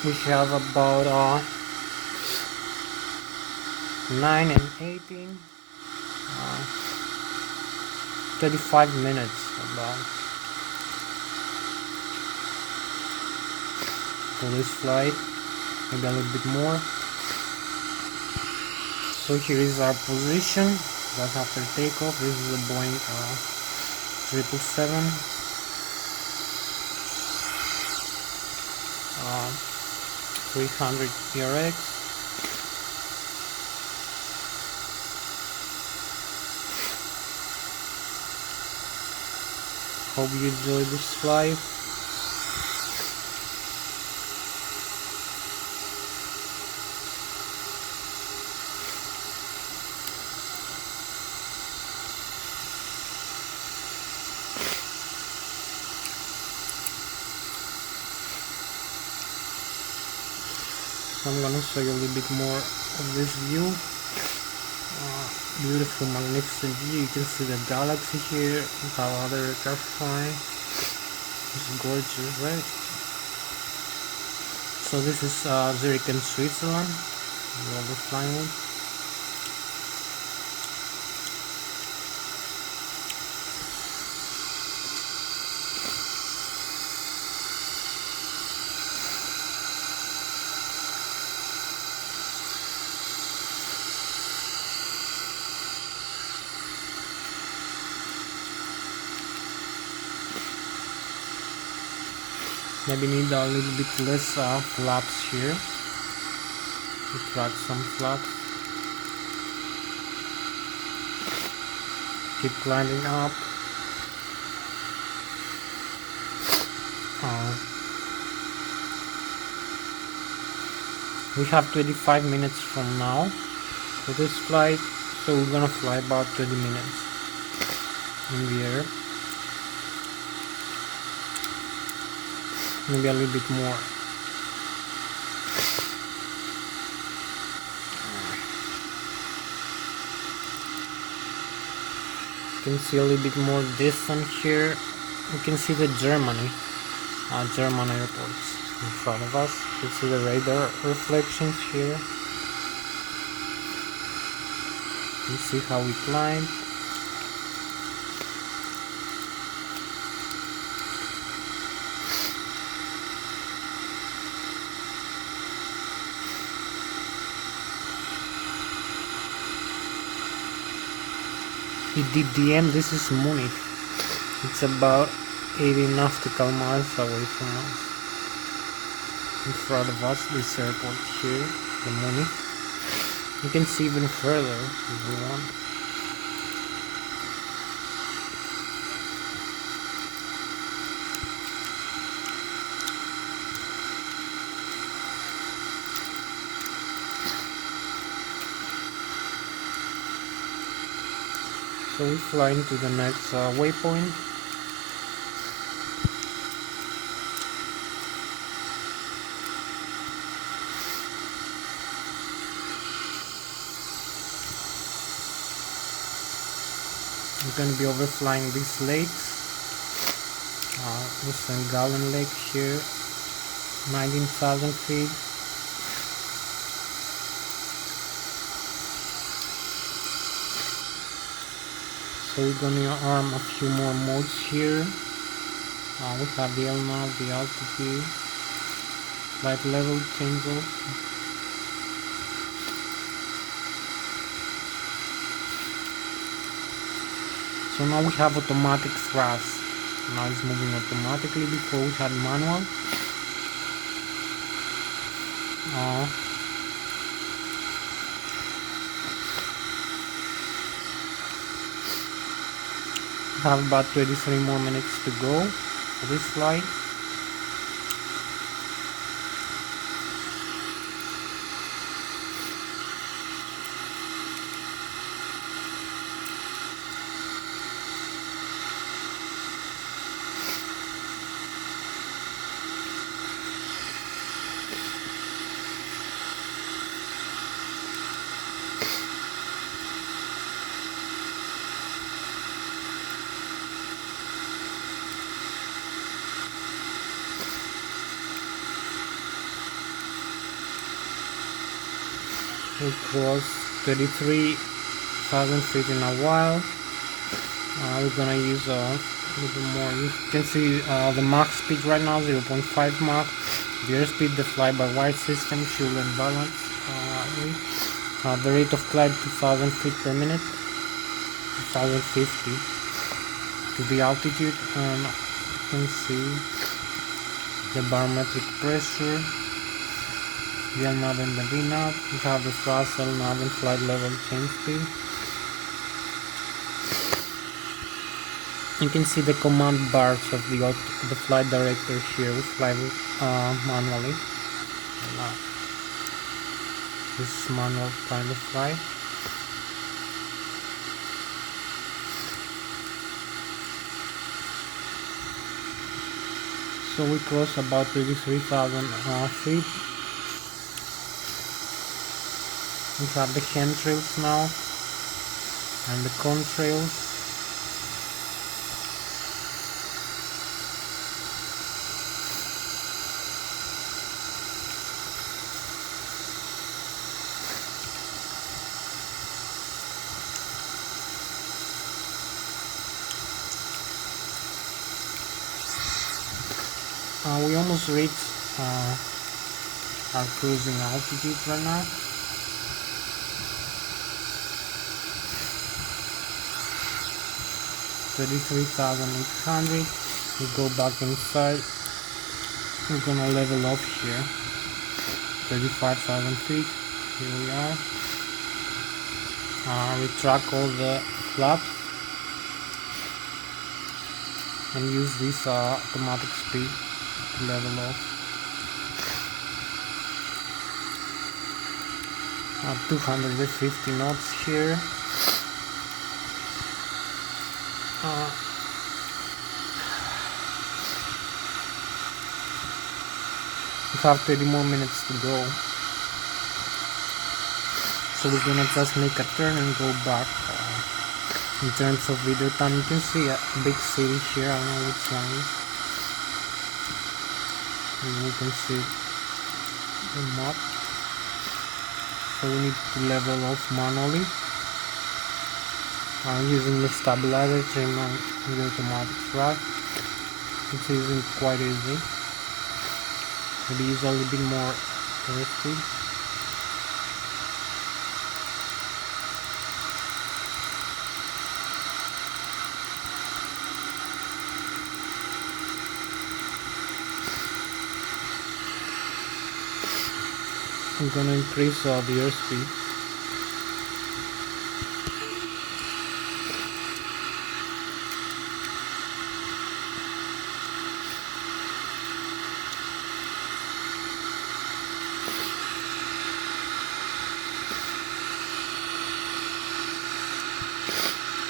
We have about 9 and 18, 35 minutes about for this flight, maybe a little bit more. So here is our position. That's after takeoff. This is a Boeing 777. 300 TRX. Hope you enjoy this flight. so I'm gonna show you a little bit more of this view. Beautiful, magnificent view. You can see the galaxy here. You have other aircraft flying. It's gorgeous, right? So this is Zurich in Switzerland. Where we're flying with. Maybe need a little bit less flaps here. Retract some flaps. Keep climbing up. We have 25 minutes from now for this flight, so we're gonna fly about 20 minutes in the air. Maybe a little bit more. You can see a little bit more distance here. You can see the German airports in front of us. You can see the radar reflections here. You see how we climb. DDM, this is Munich. It's about 80 nautical miles away from us. In front of us, this airport here, the Munich. You can see even further if you want. So we fly into the next waypoint. We're going to be overflying these lakes. This is Gallon Lake here, 19,000 feet. So we're going to arm a few more modes here. We have the LNAV, the altitude, flight level changes. So now we have automatic thrust. Now it's moving automatically. Before we had manual. We have about 23 more minutes to go for this flight. We crossed 33,000 feet in a while. We're gonna use a little more. You can see the Mach speed right now, 0.5 Mach. The airspeed, the fly-by-wire system, fuel and balance. The rate of climb 2,000 feet per minute, 2,050 to the altitude, and you can see the barometric pressure. The LNAV and the VNAV. We have the thrust, LNAV and flight level change speed. You can see the command bars of the flight director here. We fly manually. This is manual kind of flight. So we cross about 33,000 feet. We have the chemtrails now and the contrails. We almost reached our cruising altitude right now. $33,800. We go back inside. We're gonna level up here. 35,000 feet. Here we are. We track all the flaps and use this automatic speed to level up. 250 knots here. We have 30 more minutes to go, so we're gonna just make a turn and go back. In terms of video time, you can see a big city here. I don't know which one is. You can see the map. So we need to level off manually using the stabilizer chain on the automatic track. It isn't quite easy. Maybe it's a little bit more risky. I'm gonna increase the airspeed.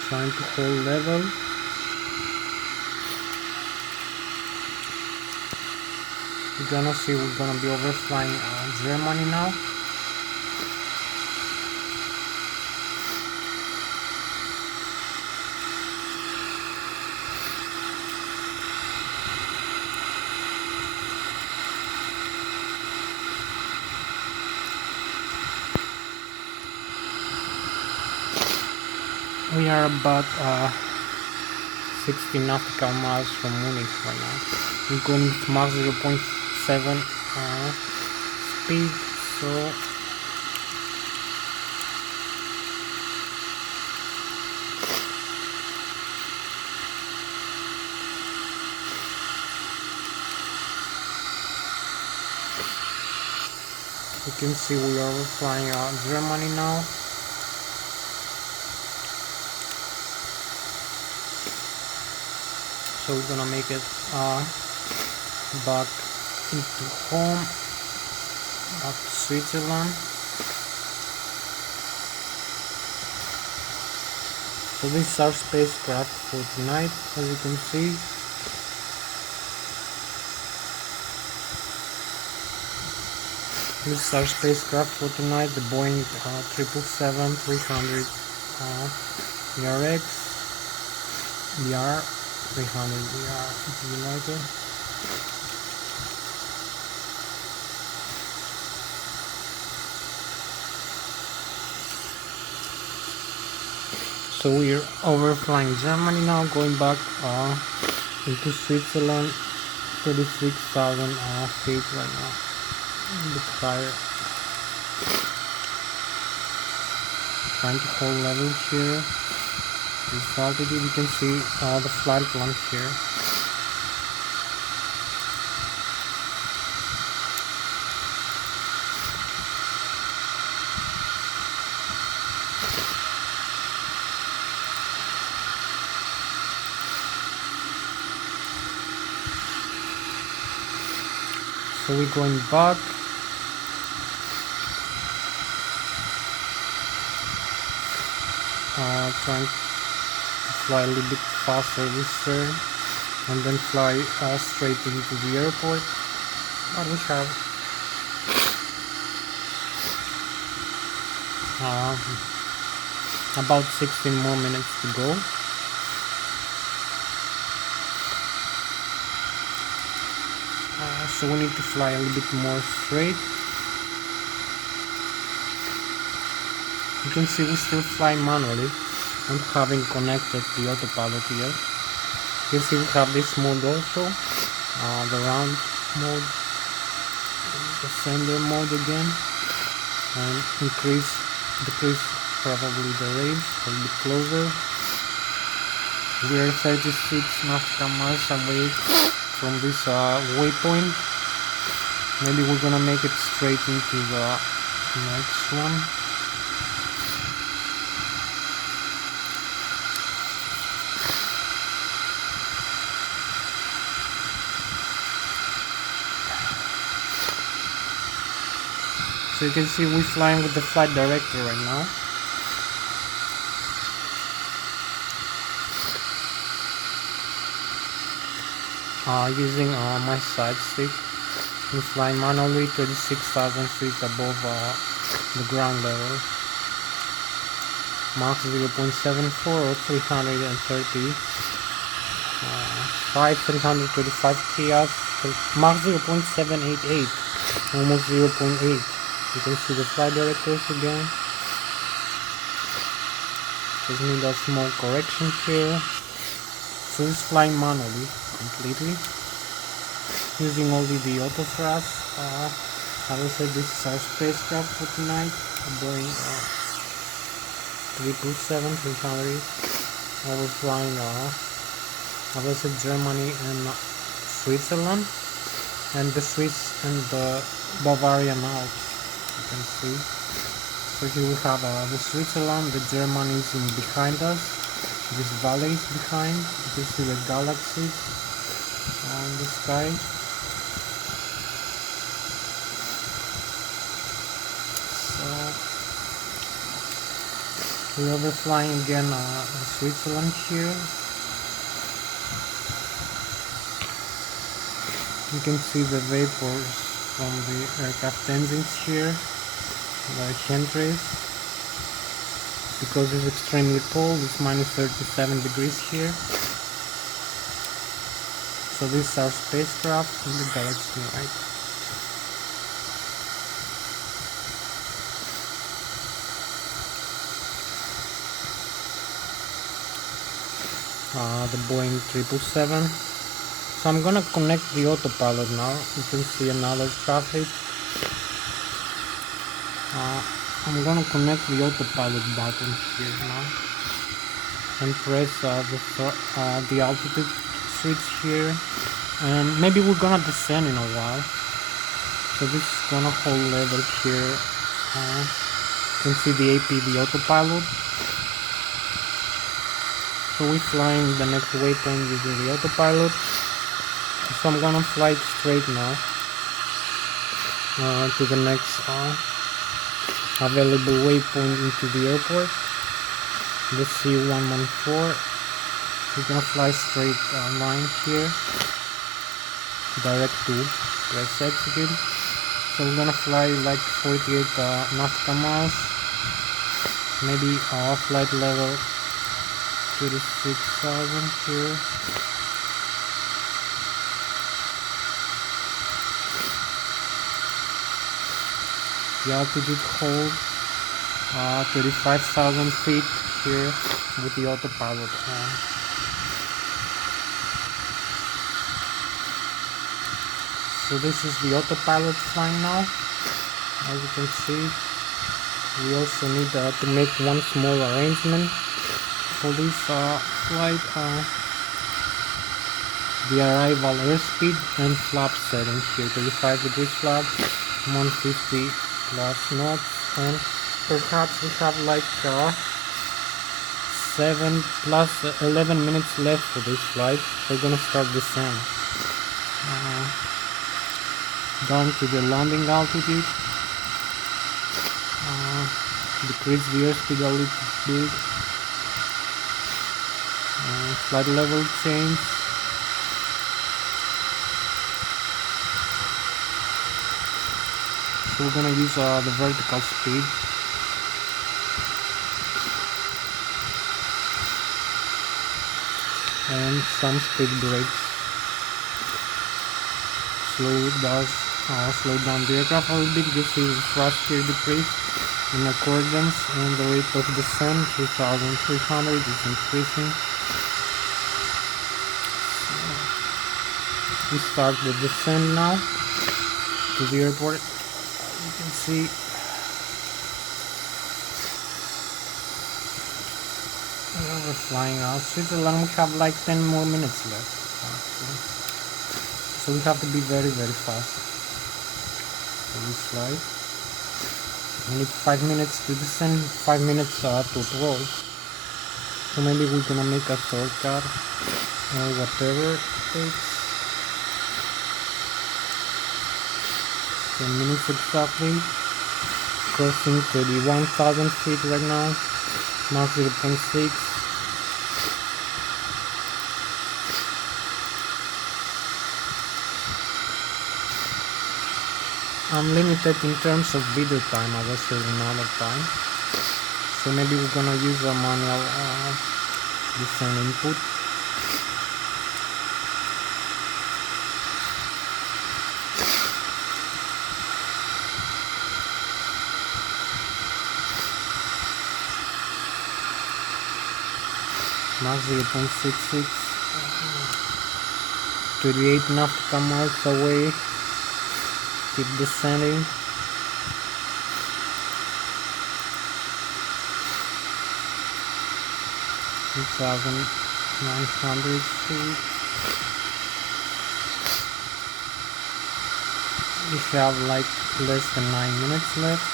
Trying to hold level. We're gonna see we're gonna be overflying Germany now. We are about 60 nautical miles from Munich right now. We're going with Mach 0.7 speed, so you can see we are flying Germany now. So we're gonna make it back into home, back to Switzerland. So this is our spacecraft for tonight, as you can see. This is our spacecraft for tonight, the Boeing 777-300 ERX, BR-300 BR, if you like it. So we're overflying Germany now, going back into Switzerland, 36,000 feet right now, a bit higher. Trying to hold level here. This altitude, you can see the flight plan here. So we're going back. Trying to fly a little bit faster this turn and then fly straight into the airport. But we have About 16 more minutes to go. So we need to fly a little bit more straight. You can see we still fly manually. I'm having connected the autopilot here. You can see we have this mode also, the round mode, the sender mode again, and decrease probably the range a little bit closer. We are 36 nautical miles away from this waypoint. Maybe we're gonna make it straight into the next one. So you can see we're flying with the flight director right now. Using my side stick, we fly manually 36,000 feet above the ground level. Mach 0.74 or 330. 335 chaos. Mach 0.788, almost 0.8. You can see the flight directors again. Just need a small correction here. So it's flying manually completely, using only the auto thrust. As I said, this is our spacecraft for tonight, a Boeing 777-300. I was flying, as I said, Germany and Switzerland, and the Swiss and the Bavarian Alps. You can see. So here we have the Switzerland, the Germany is in behind us. This valley is behind. You can see the galaxies on the sky. So we're overflying again Switzerland here. You can see the vapors from the aircraft engines here, the handrails. Because it's extremely cold, it's minus 37 degrees here. So this is our spacecraft in the galaxy, right? The Boeing 777. So I'm gonna connect the autopilot now. You can see another traffic. I'm gonna connect the autopilot button here now and press the altitude switch here, and maybe we're gonna descend in a while. So this is gonna hold level here. You can see the AP, the autopilot. So we're flying the next waypoint using the autopilot. So I'm gonna fly straight now to the next available waypoint into the airport. Let's see, 114. We're gonna fly straight line here, direct to press execute. So we're gonna fly like 48 nautical miles, maybe flight level 36,000 here. The altitude hold 35,000 feet here with the autopilot on. So this is the autopilot flying now. As you can see, we also need to make one small arrangement for this flight. The arrival airspeed and flap settings here, 35 degrees flap, 150 plus knots, and perhaps we have like 7 plus 11 minutes left for this flight. We're gonna start descent down to the landing altitude, decrease the airspeed a little bit, flight level change. So we're gonna use the vertical speed. and some speed brakes. Slow down the aircraft a little bit. You see the thrust here decrease in accordance, and the rate of descent 2,300 is increasing. So we start the descent now to the airport. You can see we're flying out Switzerland. We have like 10 more minutes left, so we have to be very fast for this flight. We need 5 minutes to descend, 5 minutes to roll. So maybe we're gonna make a shortcut or whatever it takes. 10 minutes exactly. Crossing 31,000 feet right now. Mach 0.6. I'm limited in terms of video time as a certain amount of time, so maybe we're gonna use a manual descent input. Mach 0.66, 38 nautical miles away. Keep descending. (2,900 feet). We have like less than 9 minutes left.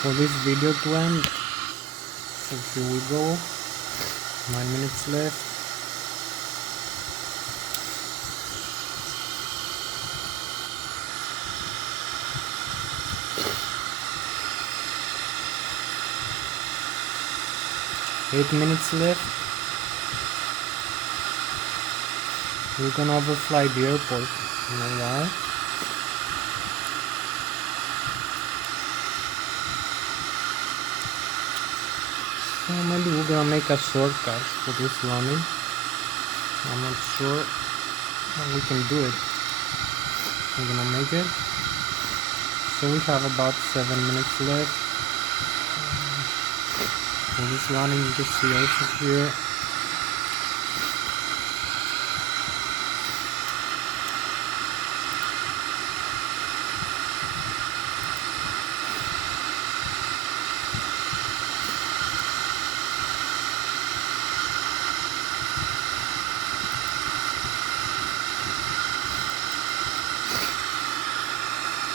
For this video to end, so here we go, 9 minutes left. Eight minutes left. We're gonna overfly the airport in a while. So maybe we're gonna make a shortcut for this landing. I'm not sure how we can do it. I'm gonna make it. So we have about 7 minutes left. For this landing, you can see also here.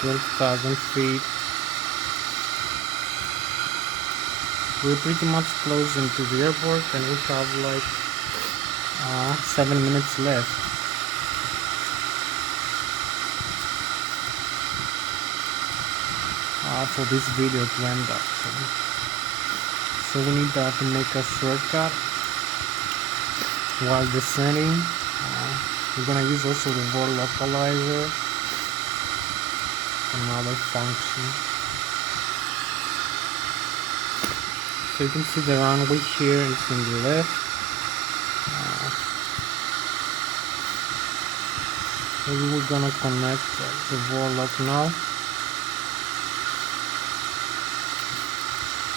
(12,000 feet). We're pretty much close into the airport, and we have like 7 minutes left. For this video to end up. So we need to make a shortcut while descending. We're gonna use also the VOR localizer. Another function. So you can see the runway here is in the left. Maybe we're gonna connect the VOR lock now.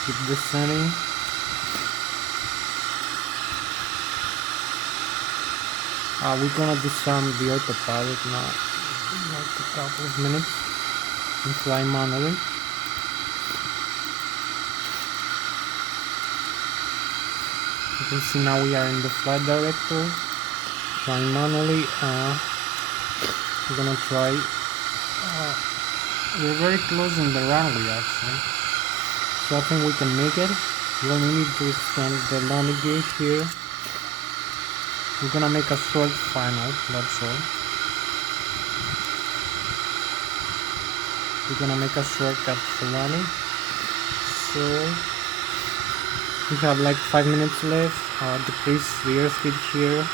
Keep descending. We're gonna disarm the autopilot now. Like a couple of minutes. And fly manually. You can see now we are in the flight director. Flying manually. We're gonna try. We're very close in the runway actually, so I think we can make it. We only need to extend the landing gear here. We're gonna make a short final, that's all. We're gonna make a shortcut for landing. So we have like 5 minutes left. Decrease the airspeed here.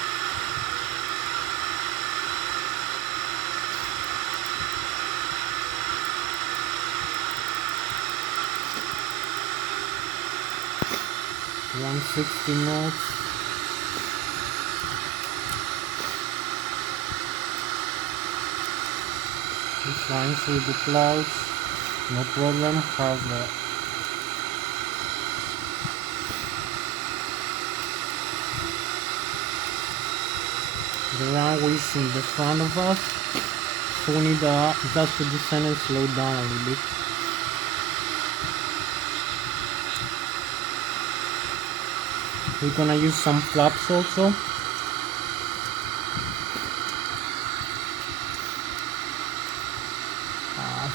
160 knots. It's flying through the clouds, no problem. Have the runways in the front of us, so we need just to descend and slow down a little bit. We're gonna use some flaps also.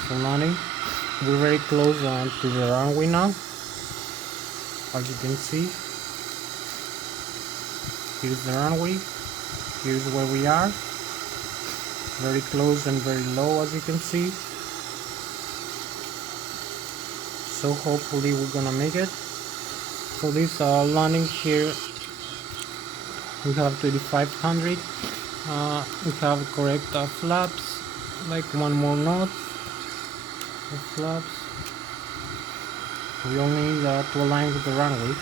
For landing. We're very close to the runway now, as you can see. Here's the runway, here's where we are, very close and very low, as you can see. So hopefully we're gonna make it. So this landing here, we have 2500. We have correct flaps, like one more knot of flaps. We only need to align with the runway.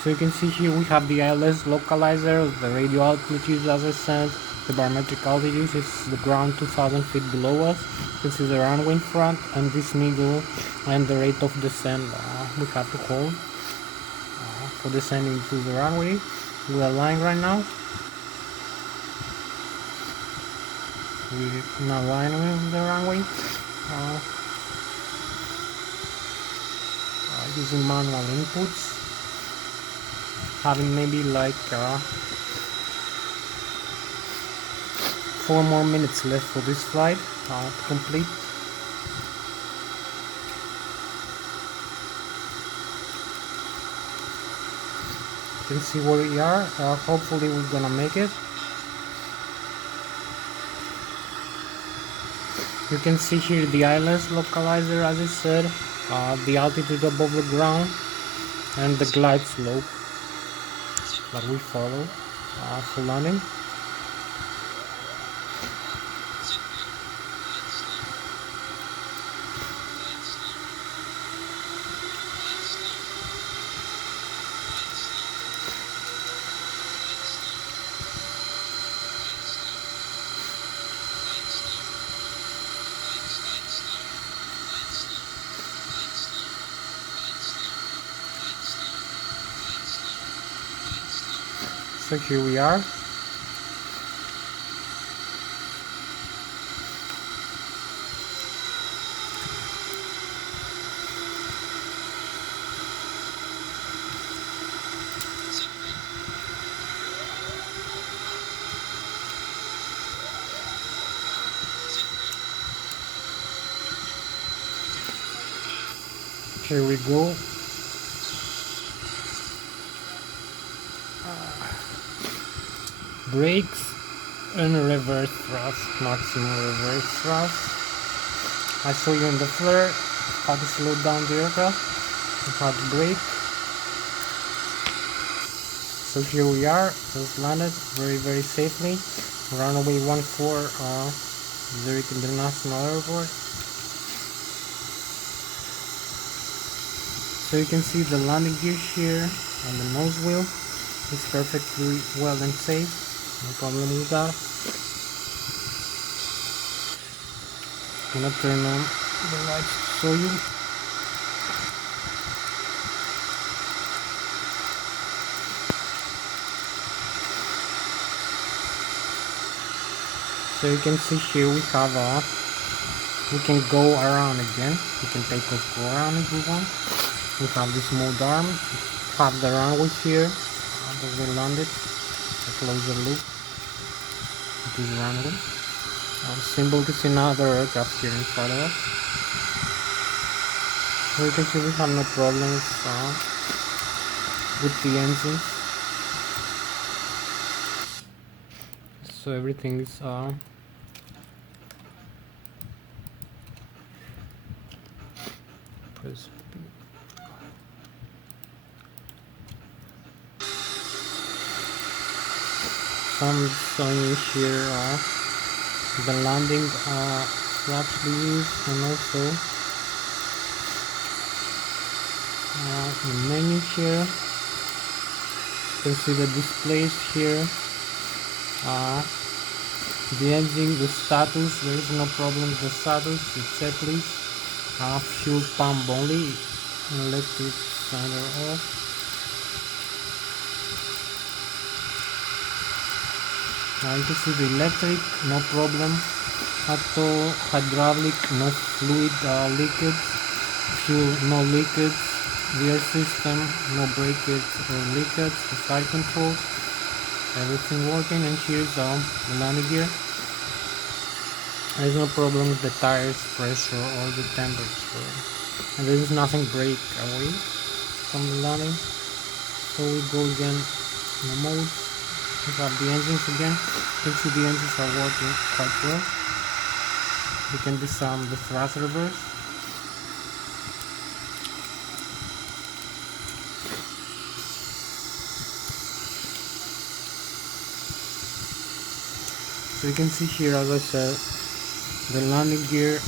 So you can see here we have the Lszh localizer, the radio altitude, as I said, the barometric altitude is the ground 2000 feet below us. You can see the runway in front and this needle and the rate of descent we have to hold for descending to the runway. We are aligned right now. We're now aligning with the runway. Using manual inputs. Having maybe like 4 more minutes left for this flight to complete. You can see where we are. Hopefully we're gonna make it. You can see here the Lszh localizer, as I said, the altitude above the ground and the glide slope that we follow for landing. So here we are. Here we go. Brakes and reverse thrust, maximum reverse thrust. I show you in the flare how to slow down the aircraft and how to brake. So here we are, just landed very safely. Runway 14 Zurich International Airport. So you can see the landing gear here on the nose wheel. It's perfectly well and safe. No problem with that. I'm gonna turn on the lights to show you. So you can see here we have we can go around again. We can take off, go around if we want. We have this mode arm. Have the runway here that we landed. A closer look to the runway. Symbol to see another aircraft here in front of us. So you can see we have no problems with the engine. So everything is press B. I'm showing you here the landing flaps we use, and also The menu here, you can see the displays here. The engine, the status, there is no problem with the status, the checklist, fuel pump only, electric cylinder off. Now you can see the electric, no problem. Auto, hydraulic, no fluid leakage, fuel, no leakage, gear system, no breakage or leakage, the side controls, everything working. And here's the landing gear. There's no problem with the tires, pressure or the temperature, and there is nothing break away from the landing. So we go again in the mode. We have the engines again. You can see the engines are working quite well. You can disarm the thrust reverse. So you can see here, as I said, the landing gear